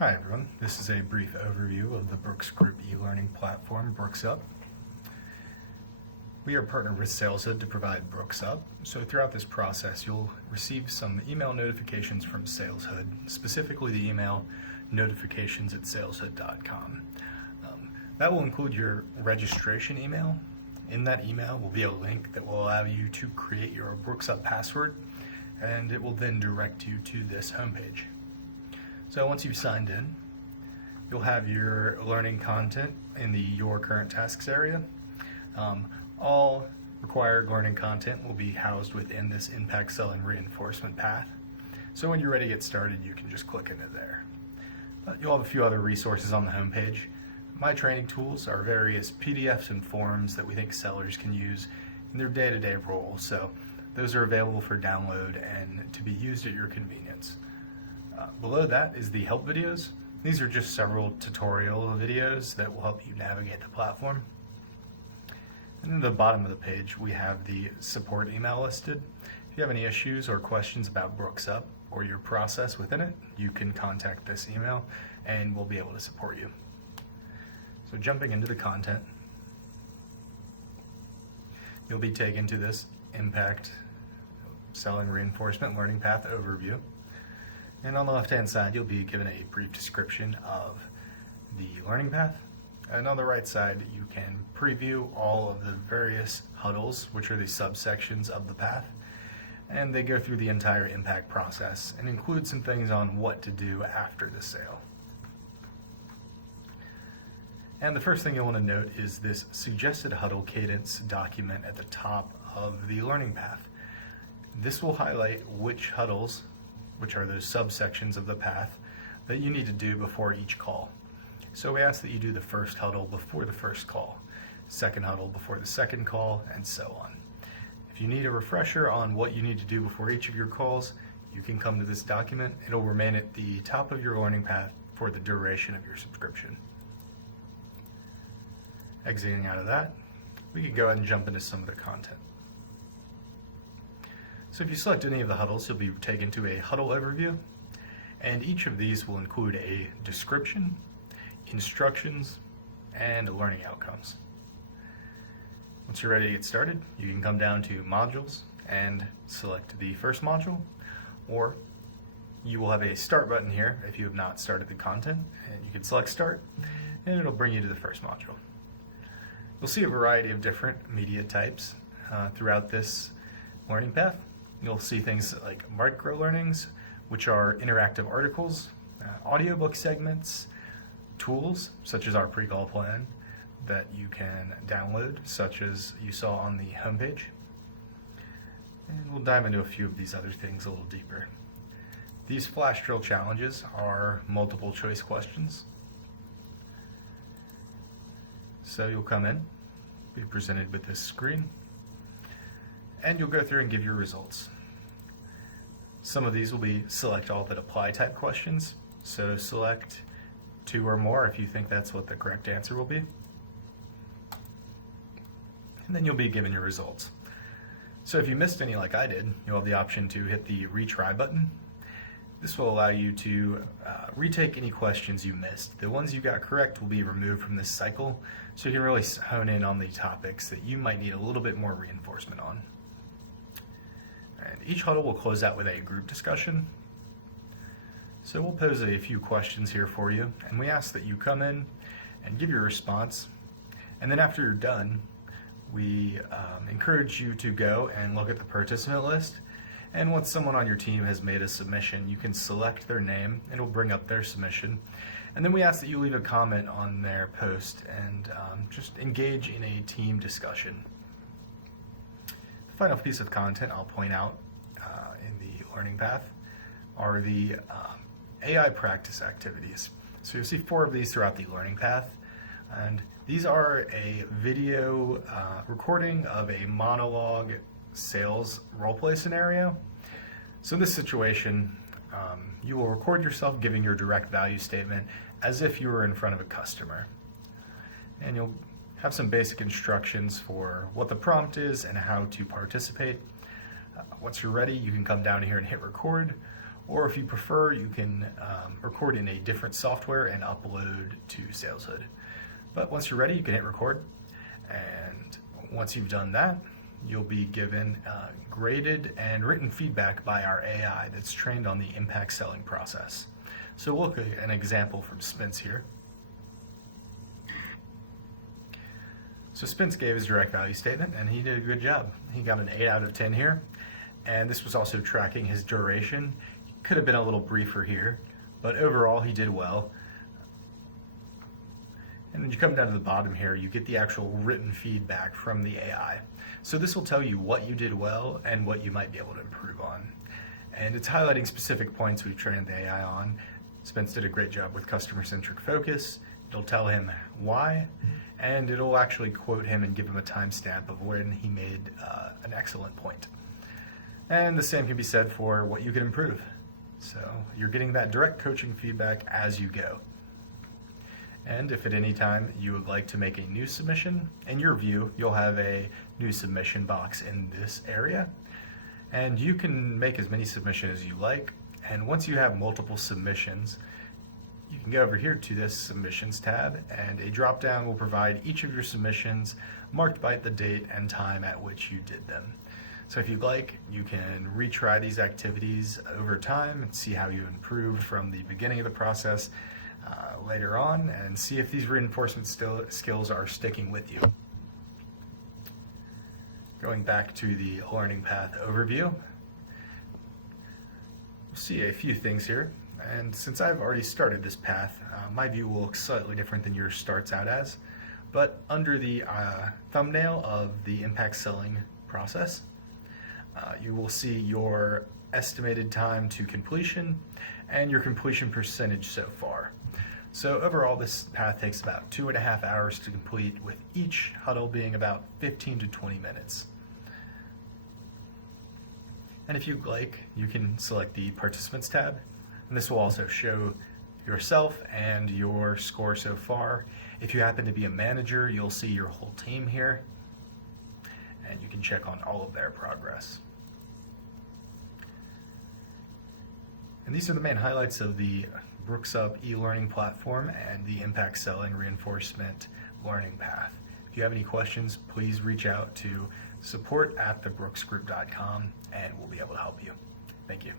Hi everyone, this is a brief overview of the Brooks Group e-learning platform, BrooksUP. We are partnered with SalesHood to provide BrooksUP, so throughout this process you'll receive some email notifications from SalesHood, specifically the email notifications@saleshood.com. That will include your registration email. In that email will be a link that will allow you to create your BrooksUP password, and it will then direct you to this homepage. So once you've signed in, you'll have your learning content in the Your Current Tasks area. All required learning content will be housed within this impact selling reinforcement path. So when you're ready to get started, you can just click into there. You'll have a few other resources on the homepage. My training tools are various PDFs and forms that we think sellers can use in their day-to-day role. So those are available for download and to be used at your convenience. Below that is the help videos. These are just several tutorial videos that will help you navigate the platform. And at the bottom of the page, we have the support email listed. If you have any issues or questions about BrooksUP or your process within it, you can contact this email and we'll be able to support you. So jumping into the content, you'll be taken to this Impact Selling Reinforcement Learning Path overview. And on the left-hand side, you'll be given a brief description of the learning path. And on the right side, you can preview all of the various huddles, which are the subsections of the path. And they go through the entire impact process and include some things on what to do after the sale. And the first thing you'll want to note is this suggested huddle cadence document at the top of the learning path. This will highlight which huddles, which are those subsections of the path, that you need to do before each call. So we ask that you do the first huddle before the first call, second huddle before the second call, and so on. If you need a refresher on what you need to do before each of your calls, you can come to this document. It'll remain at the top of your learning path for the duration of your subscription. Exiting out of that, we can go ahead and jump into some of the content. So if you select any of the huddles, you'll be taken to a huddle overview, and each of these will include a description, instructions, and learning outcomes. Once you're ready to get started, you can come down to modules and select the first module, or you will have a start button here if you have not started the content, and you can select start, and it'll bring you to the first module. You'll see a variety of different media types throughout this learning path. You'll see things like micro learnings, which are interactive articles, audiobook segments, tools such as our pre-call plan that you can download, such as you saw on the homepage. And we'll dive into a few of these other things a little deeper. These flash drill challenges are multiple choice questions. So you'll come in, be presented with this screen, and you'll go through and give your results. Some of these will be select all that apply type questions, so select 2 or more if you think that's what the correct answer will be. And then you'll be given your results. So if you missed any like I did, you'll have the option to hit the retry button. This will allow you to retake any questions you missed. The ones you got correct will be removed from this cycle, so you can really hone in on the topics that you might need a little bit more reinforcement on. And each huddle will close out with a group discussion. So we'll pose a few questions here for you, and we ask that you come in and give your response. And then after you're done, we encourage you to go and look at the participant list. And once someone on your team has made a submission, you can select their name and it'll bring up their submission. And then we ask that you leave a comment on their post and just engage in a team discussion. The final piece of content I'll point out in the learning path are the AI practice activities. So you'll see 4 of these throughout the learning path, and these are a video recording of a monologue sales roleplay scenario. So in this situation, you will record yourself giving your direct value statement as if you were in front of a customer. And you'll have some basic instructions for what the prompt is and how to participate. Once you're ready, you can come down here and hit record, or if you prefer, you can record in a different software and upload to SalesHood. But once you're ready, you can hit record, and once you've done that, you'll be given graded and written feedback by our AI that's trained on the impact selling process. So we'll look at an example from Spence here. So Spence gave his direct value statement, and he did a good job. He got an 8 out of 10 here, and this was also tracking his duration. Could have been a little briefer here, but overall he did well. And when you come down to the bottom here, you get the actual written feedback from the AI. So this will tell you what you did well and what you might be able to improve on. And it's highlighting specific points we've trained the AI on. Spence did a great job with customer-centric focus. It'll tell him why, and it'll actually quote him and give him a timestamp of when he made an excellent point. And the same can be said for what you can improve. So you're getting that direct coaching feedback as you go. And if at any time you would like to make a new submission, in your view, you'll have a new submission box in this area. And you can make as many submissions as you like. And once you have multiple submissions, you can go over here to this submissions tab, and a drop down will provide each of your submissions marked by the date and time at which you did them. So if you'd like, you can retry these activities over time and see how you improved from the beginning of the process later on, and see if these reinforcement skills are sticking with you. Going back to the learning path overview, we'll see a few things here. And since I've already started this path, my view will look slightly different than yours starts out as. But under the thumbnail of the impact selling process, you will see your estimated time to completion and your completion percentage so far. So overall, this path takes about 2.5 hours to complete, with each huddle being about 15 to 20 minutes. And if you'd like, you can select the Participants tab, and this will also show yourself and your score so far. If you happen to be a manager, you'll see your whole team here, and you can check on all of their progress. And these are the main highlights of the BrooksUP e-learning platform and the impact selling reinforcement learning path. If you have any questions, please reach out to support@thebrooksgroup.com, and we'll be able to help you. Thank you.